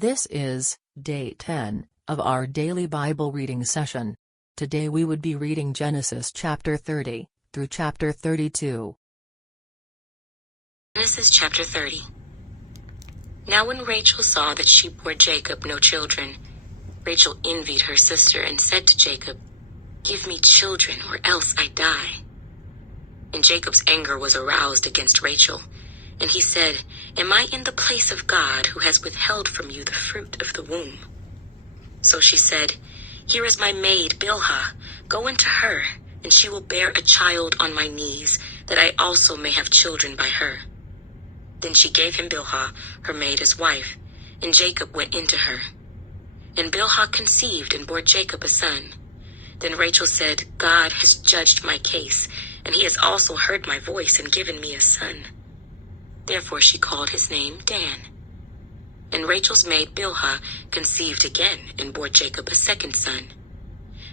This is day 10 of our daily Bible reading session. Today we would be reading Genesis chapter 30 through chapter 32. Genesis chapter 30. Now when Rachel saw that she bore Jacob no children, Rachel envied her sister and said to Jacob, "Give me children, or else I die." And Jacob's anger was aroused against Rachel, and he said, "Am I in the place of God, who has withheld from you the fruit of the womb?" So she said, "Here is my maid Bilhah. Go into her, and she will bear a child on my knees, that I also may have children by her." Then she gave him Bilhah, her maid, as wife, and Jacob went into her. And Bilhah conceived and bore Jacob a son. Then Rachel said, "God has judged my case, and he has also heard my voice and given me a son." Therefore she called his name Dan. And Rachel's maid Bilhah conceived again and bore Jacob a second son.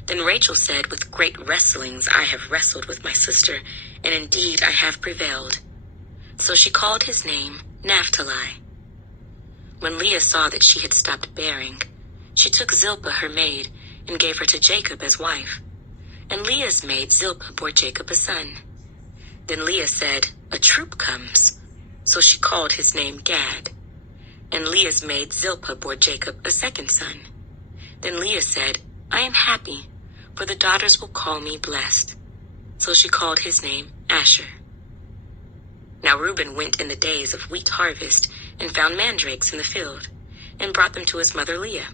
Then Rachel said, "With great wrestlings I have wrestled with my sister, and indeed I have prevailed." So she called his name Naphtali. When Leah saw that she had stopped bearing, she took Zilpah her maid and gave her to Jacob as wife. And Leah's maid Zilpah bore Jacob a son. Then Leah said, "A troop comes." So she called his name Gad. And Leah's maid Zilpah bore Jacob a second son. Then Leah said, "I am happy, for the daughters will call me blessed." So she called his name Asher. Now Reuben went in the days of wheat harvest and found mandrakes in the field, and brought them to his mother Leah.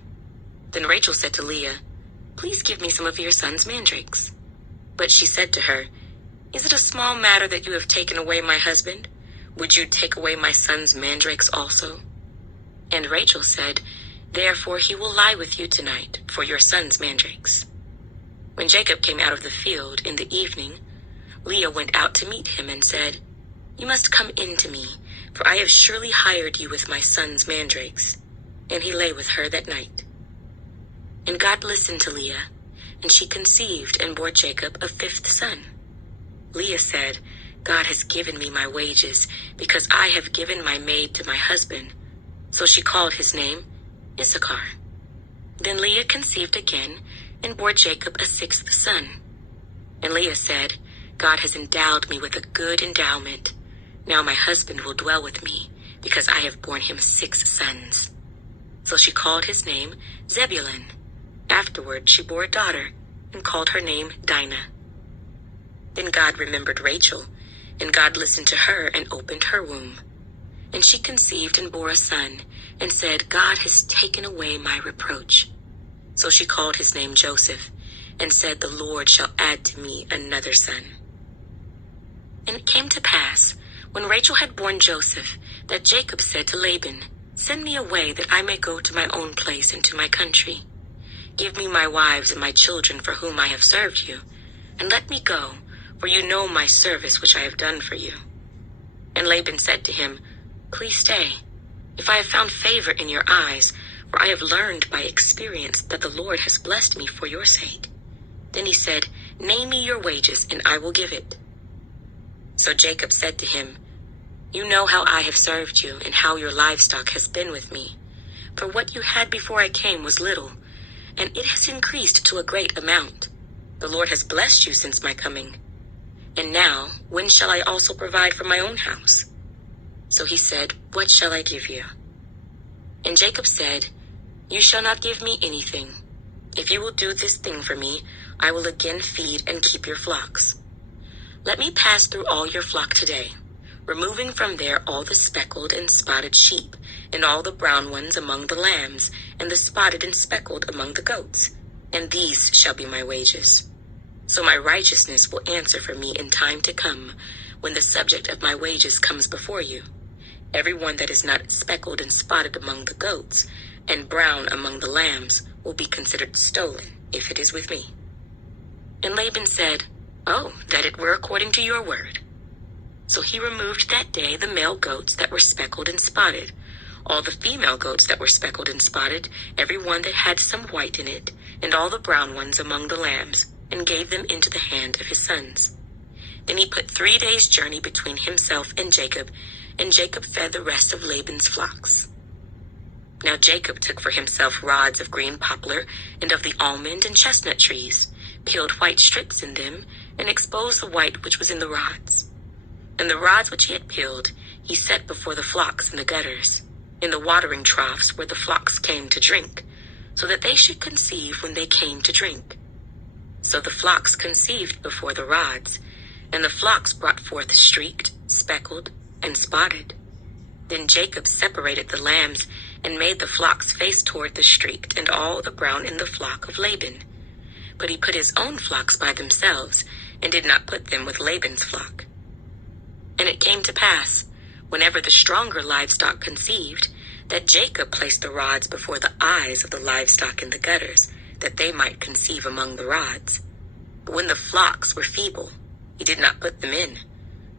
Then Rachel said to Leah, "Please give me some of your son's mandrakes." But she said to her, "Is it a small matter that you have taken away my husband? Would you take away my son's mandrakes also?" And Rachel said, "Therefore he will lie with you tonight for your son's mandrakes." When Jacob came out of the field in the evening, Leah went out to meet him and said, "You must come in to me, for I have surely hired you with my son's mandrakes." And he lay with her that night. And God listened to Leah, and she conceived and bore Jacob a fifth son. Leah said, "God has given me my wages, because I have given my maid to my husband." So she called his name Issachar. Then Leah conceived again and bore Jacob a sixth son. And Leah said, "God has endowed me with a good endowment. Now my husband will dwell with me, because I have borne him 6 sons." So she called his name Zebulun. Afterward she bore a daughter, and called her name Dinah. Then God remembered Rachel, and God listened to her and opened her womb. And she conceived and bore a son, and said, "God has taken away my reproach." So she called his name Joseph, and said, "The Lord shall add to me another son." And it came to pass, when Rachel had borne Joseph, that Jacob said to Laban, "Send me away, that I may go to my own place and to my country. Give me my wives and my children for whom I have served you, and let me go, for you know my service which I have done for you." And Laban said to him, "Please stay, if I have found favor in your eyes, for I have learned by experience that the Lord has blessed me for your sake." Then he said, "Name me your wages, and I will give it." So Jacob said to him, "You know how I have served you, and how your livestock has been with me. For what you had before I came was little, and it has increased to a great amount. The Lord has blessed you since my coming. And now, when shall I also provide for my own house?" So he said, "What shall I give you?" And Jacob said, "You shall not give me anything. If you will do this thing for me, I will again feed and keep your flocks. Let me pass through all your flock today, removing from there all the speckled and spotted sheep, and all the brown ones among the lambs, and the spotted and speckled among the goats, and these shall be my wages. So my righteousness will answer for me in time to come, when the subject of my wages comes before you. Every one that is not speckled and spotted among the goats, and brown among the lambs, will be considered stolen, if it is with me." And Laban said, "Oh, that it were according to your word." So he removed that day the male goats that were speckled and spotted, all the female goats that were speckled and spotted, every one that had some white in it, and all the brown ones among the lambs, and gave them into the hand of his sons. Then he put 3 days' journey between himself and Jacob fed the rest of Laban's flocks. Now Jacob took for himself rods of green poplar and of the almond and chestnut trees, peeled white strips in them, and exposed the white which was in the rods. And the rods which he had peeled he set before the flocks in the gutters, in the watering troughs where the flocks came to drink, so that they should conceive when they came to drink. So the flocks conceived before the rods, and the flocks brought forth streaked, speckled, and spotted. Then Jacob separated the lambs and made the flocks face toward the streaked and all the brown in the flock of Laban. But he put his own flocks by themselves and did not put them with Laban's flock. And it came to pass, whenever the stronger livestock conceived, that Jacob placed the rods before the eyes of the livestock in the gutters, that they might conceive among the rods. But when the flocks were feeble, he did not put them in.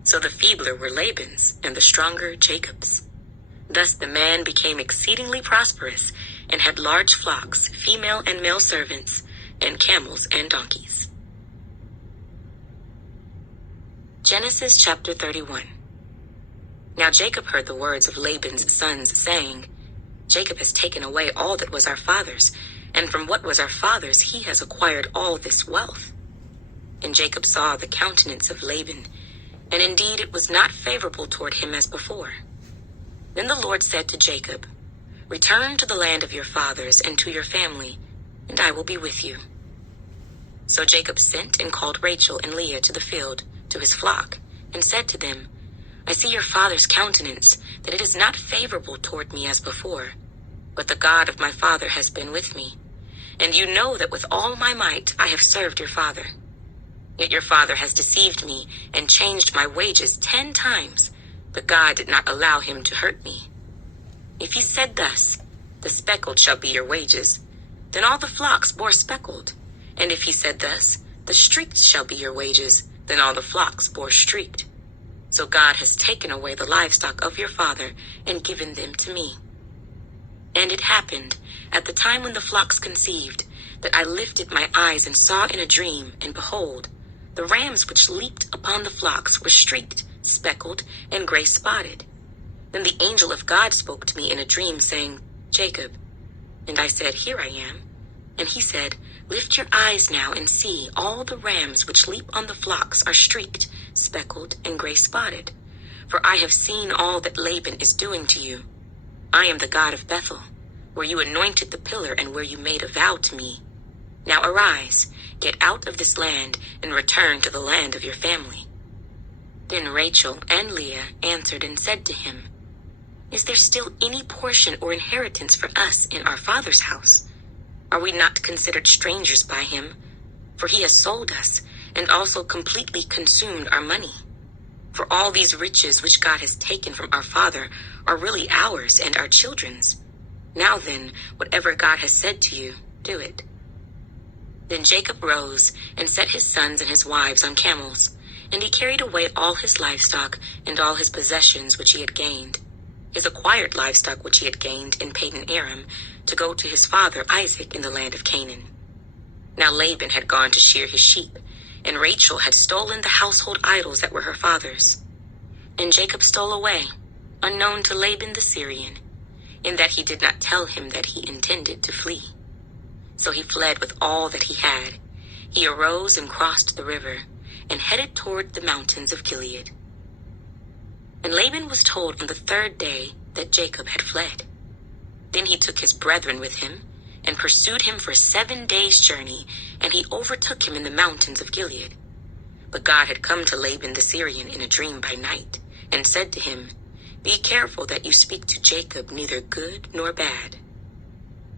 So the feebler were Laban's, and the stronger Jacob's. Thus the man became exceedingly prosperous, and had large flocks, female and male servants, and camels and donkeys. Genesis chapter 31. Now Jacob heard the words of Laban's sons, saying, Jacob has taken away all that was our father's, and from what was our father's he has acquired all this wealth. And Jacob saw the countenance of Laban, and indeed it was not favorable toward him as before. Then the Lord said to Jacob, Return to the land of your fathers and to your family, and I will be with you. So Jacob sent and called Rachel and Leah to the field, to his flock, and said to them, I see your father's countenance, that it is not favorable toward me as before, but the God of my father has been with me. And you know that with all my might I have served your father. Yet your father has deceived me and changed my wages 10 times, but God did not allow him to hurt me. If he said thus, the speckled shall be your wages, then all the flocks bore speckled. And if he said thus, the streaked shall be your wages, then all the flocks bore streaked. So God has taken away the livestock of your father and given them to me. And it happened, at the time when the flocks conceived, that I lifted my eyes and saw in a dream, and behold, the rams which leaped upon the flocks were streaked, speckled, and gray spotted. Then the angel of God spoke to me in a dream, saying, Jacob. And I said, Here I am. And he said, Lift your eyes now and see, all the rams which leap on the flocks are streaked, speckled, and gray spotted. For I have seen all that Laban is doing to you. I am the God of Bethel, where you anointed the pillar and where you made a vow to me. Now arise, get out of this land, and return to the land of your family. Then Rachel and Leah answered and said to him, Is there still any portion or inheritance for us in our father's house? Are we not considered strangers by him? For he has sold us, and also completely consumed our money. For all these riches which God has taken from our father are really ours and our children's. Now then, whatever God has said to you, do it. Then Jacob rose and set his sons and his wives on camels, and he carried away all his livestock and all his possessions which he had gained, his acquired livestock which he had gained in Padan Aram, to go to his father Isaac in the land of Canaan. Now Laban had gone to shear his sheep, and Rachel had stolen the household idols that were her father's. And Jacob stole away, unknown to Laban the Syrian, in that he did not tell him that he intended to flee. So he fled with all that he had. He arose and crossed the river, and headed toward the mountains of Gilead. And Laban was told on the 3rd day that Jacob had fled. Then he took his brethren with him, and pursued him for 7 days' journey, and he overtook him in the mountains of Gilead. But God had come to Laban the Syrian in a dream by night, and said to him, Be careful that you speak to Jacob neither good nor bad.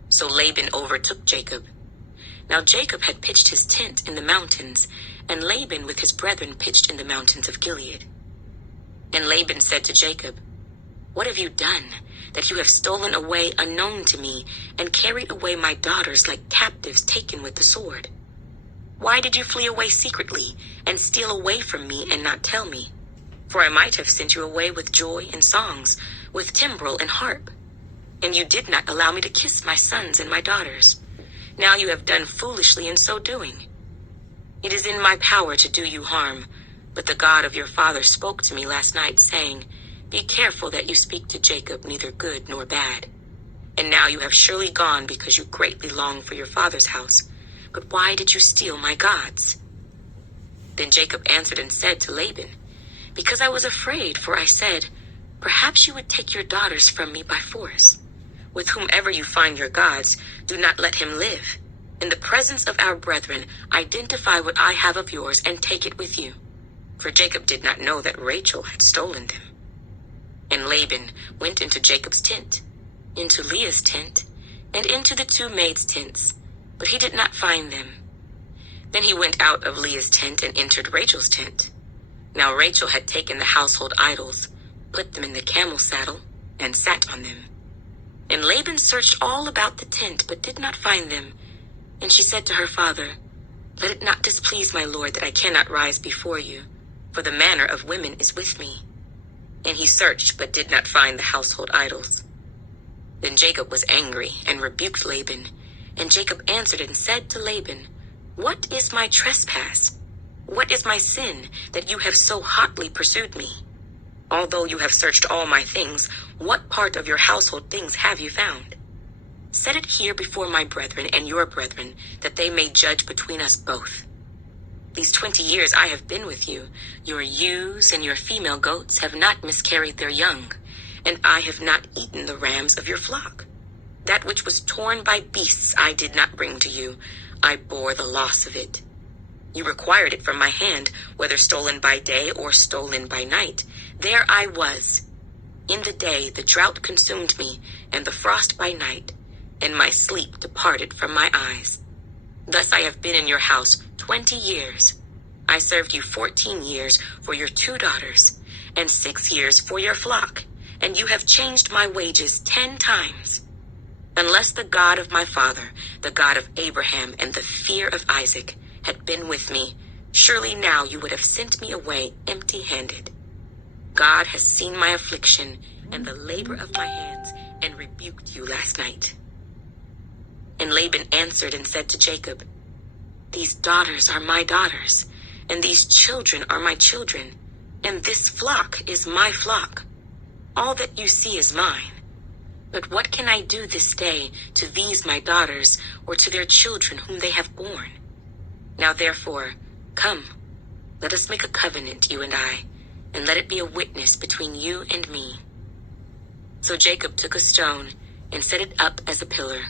So Laban overtook Jacob. Now Jacob had pitched his tent in the mountains, and Laban with his brethren pitched in the mountains of Gilead. And Laban said to Jacob, What have you done, that you have stolen away unknown to me, and carried away my daughters like captives taken with the sword? Why did you flee away secretly, and steal away from me and not tell me? For I might have sent you away with joy and songs, with timbrel and harp. And you did not allow me to kiss my sons and my daughters. Now you have done foolishly in so doing. It is in my power to do you harm, but the God of your father spoke to me last night, saying, Be careful that you speak to Jacob neither good nor bad. And now you have surely gone because you greatly long for your father's house. But why did you steal my gods?" Then Jacob answered and said to Laban, "Because I was afraid, for I said, 'Perhaps you would take your daughters from me by force.' With whomever you find your gods, do not let him live. In the presence of our brethren, identify what I have of yours and take it with you." For Jacob did not know that Rachel had stolen them. And Laban went into Jacob's tent, into Leah's tent, and into the two maids' tents, but he did not find them. Then he went out of Leah's tent and entered Rachel's tent. Now Rachel had taken the household idols, put them in the camel saddle, and sat on them. And Laban searched all about the tent, but did not find them. And she said to her father, "Let it not displease my lord that I cannot rise before you, for the manner of women is with me." And he searched, but did not find the household idols. Then Jacob was angry and rebuked Laban. And Jacob answered and said to Laban, "What is my trespass? What is my sin that you have so hotly pursued me? Although you have searched all my things, what part of your household things have you found? Set it here before my brethren and your brethren, that they may judge between us both. These 20 years I have been with you. Your ewes and your female goats have not miscarried their young, and I have not eaten the rams of your flock. That which was torn by beasts I did not bring to you. I bore the loss of it. You required it from my hand, whether stolen by day or stolen by night. There I was. In the day the drought consumed me, and the frost by night, and my sleep departed from my eyes. Thus I have been in your house 20 years. I served you 14 years for your 2 daughters, and 6 years for your flock, and you have changed my wages 10 times. Unless the God of my father, the God of Abraham and the fear of Isaac, had been with me, surely now you would have sent me away empty-handed. God has seen my affliction and the labor of my hands, and rebuked you last night." And Laban answered and said to Jacob, "These daughters are my daughters, and these children are my children, and this flock is my flock. All that you see is mine. But what can I do this day to these my daughters, or to their children whom they have borne? Now therefore, come, let us make a covenant, you and I, and let it be a witness between you and me." So Jacob took a stone and set it up as a pillar.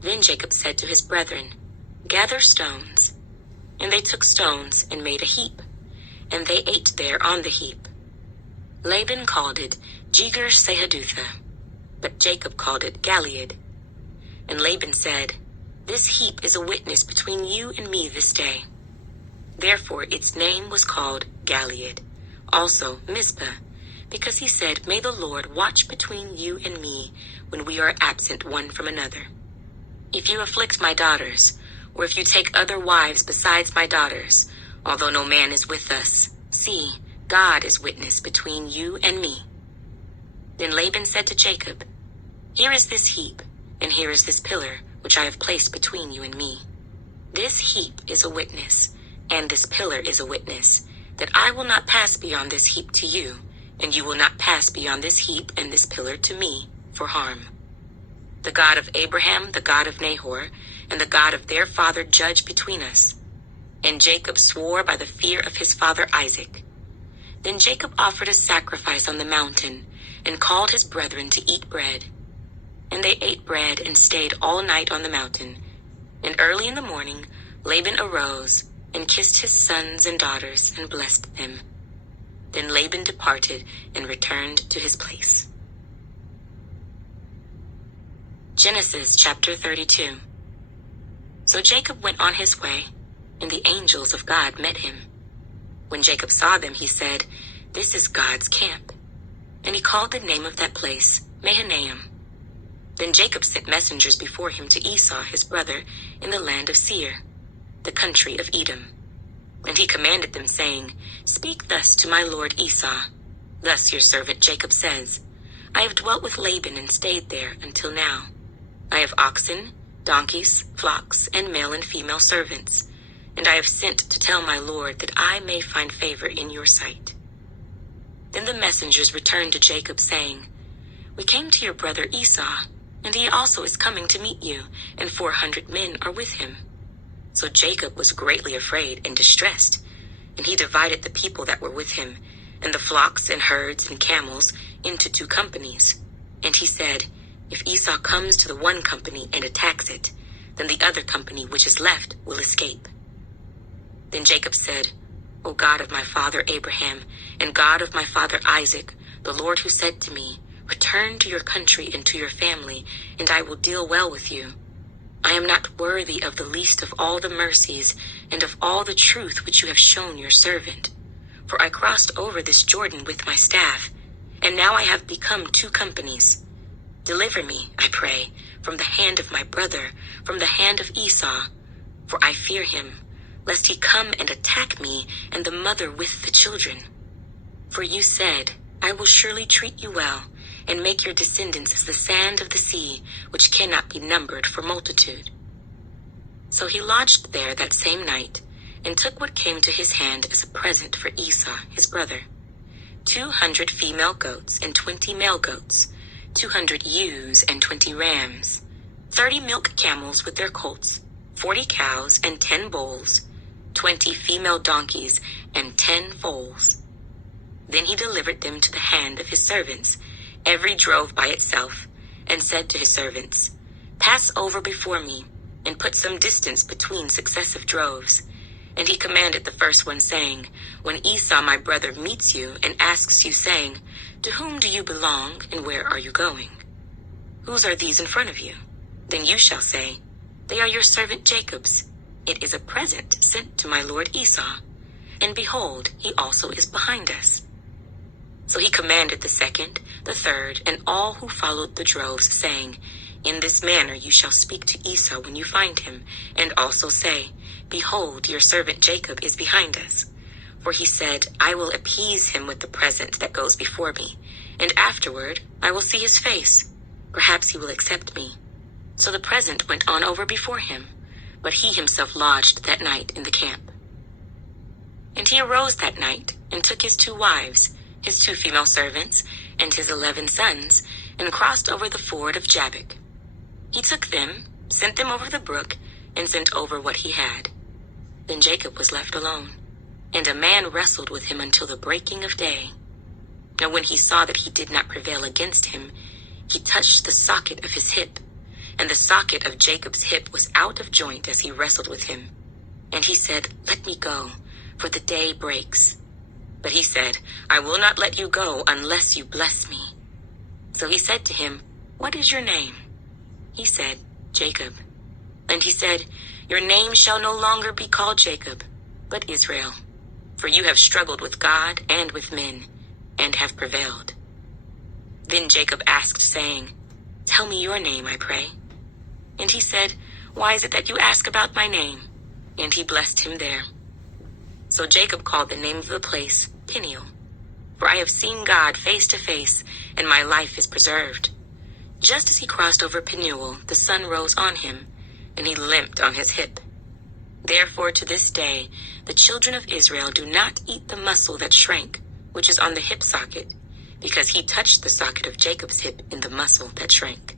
Then Jacob said to his brethren, "Gather stones." And they took stones and made a heap, and they ate there on the heap. Laban called it Jegar-sahadutha, but Jacob called it Galeed. And Laban said, "This heap is a witness between you and me this day." Therefore its name was called Galeed, also Mizpah, because he said, "May the Lord watch between you and me when we are absent one from another. If you afflict my daughters, or if you take other wives besides my daughters, although no man is with us, see, God is witness between you and me." Then Laban said to Jacob, "Here is this heap, and here is this pillar, which I have placed between you and me. This heap is a witness, and this pillar is a witness, that I will not pass beyond this heap to you, and you will not pass beyond this heap and this pillar to me for harm. The God of Abraham, the God of Nahor, and the God of their father judge between us." And Jacob swore by the fear of his father Isaac. Then Jacob offered a sacrifice on the mountain, and called his brethren to eat bread. And they ate bread and stayed all night on the mountain. And early in the morning Laban arose, and kissed his sons and daughters, and blessed them. Then Laban departed and returned to his place. Genesis chapter 32. So Jacob went on his way, and the angels of God met him. When Jacob saw them, he said, "This is God's camp." And he called the name of that place Mahanaim. Then Jacob sent messengers before him to Esau his brother in the land of Seir, the country of Edom. And he commanded them, saying, "Speak thus to my lord Esau. Thus your servant Jacob says, I have dwelt with Laban and stayed there until now. I have oxen, donkeys, flocks, and male and female servants, and I have sent to tell my lord that I may find favor in your sight." Then the messengers returned to Jacob, saying, "We came to your brother Esau, and he also is coming to meet you, and 400 men are with him." So Jacob was greatly afraid and distressed, and he divided the people that were with him, and the flocks and herds and camels, into 2 companies. And he said, "If Esau comes to the one company and attacks it, then the other company which is left will escape." Then Jacob said, "O God of my father Abraham, and God of my father Isaac, the Lord who said to me, 'Return to your country and to your family, and I will deal well with you,' I am not worthy of the least of all the mercies and of all the truth which you have shown your servant. For I crossed over this Jordan with my staff, and now I have become 2 companies. Deliver me, I pray, from the hand of my brother, from the hand of Esau, for I fear him, lest he come and attack me and the mother with the children. For you said, 'I will surely treat you well, and make your descendants as the sand of the sea, which cannot be numbered for multitude.'" So he lodged there that same night, and took what came to his hand as a present for Esau his brother, 200 female goats and 20 male goats, 200 ewes and 20 rams, 30 milk camels with their colts, 40 cows and 10 bulls, 20 female donkeys and 10 foals. Then he delivered them to the hand of his servants, every drove by itself, and said to his servants, "Pass over before me, and put some distance between successive droves." And he commanded the first one, saying, "When Esau my brother meets you and asks you, saying, 'To whom do you belong, and where are you going? Whose are these in front of you?' Then you shall say, 'They are your servant Jacob's. It is a present sent to my lord Esau. And behold, he also is behind us.'" So he commanded the second, the third, and all who followed the droves, saying, "In this manner you shall speak to Esau when you find him, and also say, 'Behold, your servant Jacob is behind us.' For he said, 'I will appease him with the present that goes before me, and afterward I will see his face. Perhaps he will accept me.' So the present went on over before him, but he himself lodged that night in the camp. And he arose that night, and took his 2 wives, his 2 female servants, and his 11 sons, and crossed over the ford of Jabbok. He took them, sent them over the brook, and sent over what he had. Then Jacob was left alone, and a man wrestled with him until the breaking of day. Now when he saw that he did not prevail against him, he touched the socket of his hip, and the socket of Jacob's hip was out of joint as he wrestled with him. And he said, "Let me go, for the day breaks." But he said, "I will not let you go unless you bless me." So he said to him, "What is your name?" He said, "Jacob." And he said, "Your name shall no longer be called Jacob, but Israel, for you have struggled with God and with men, and have prevailed." Then Jacob asked, saying, "Tell me your name, I pray." And he said, "Why is it that you ask about my name?" And he blessed him there. So Jacob called the name of the place Peniel, for I have seen God face to face, and my life is preserved. Just as he crossed over Peniel, the sun rose on him, and he limped on his hip. Therefore to this day the children of Israel do not eat the muscle that shrank, which is on the hip socket, because he touched the socket of Jacob's hip in the muscle that shrank.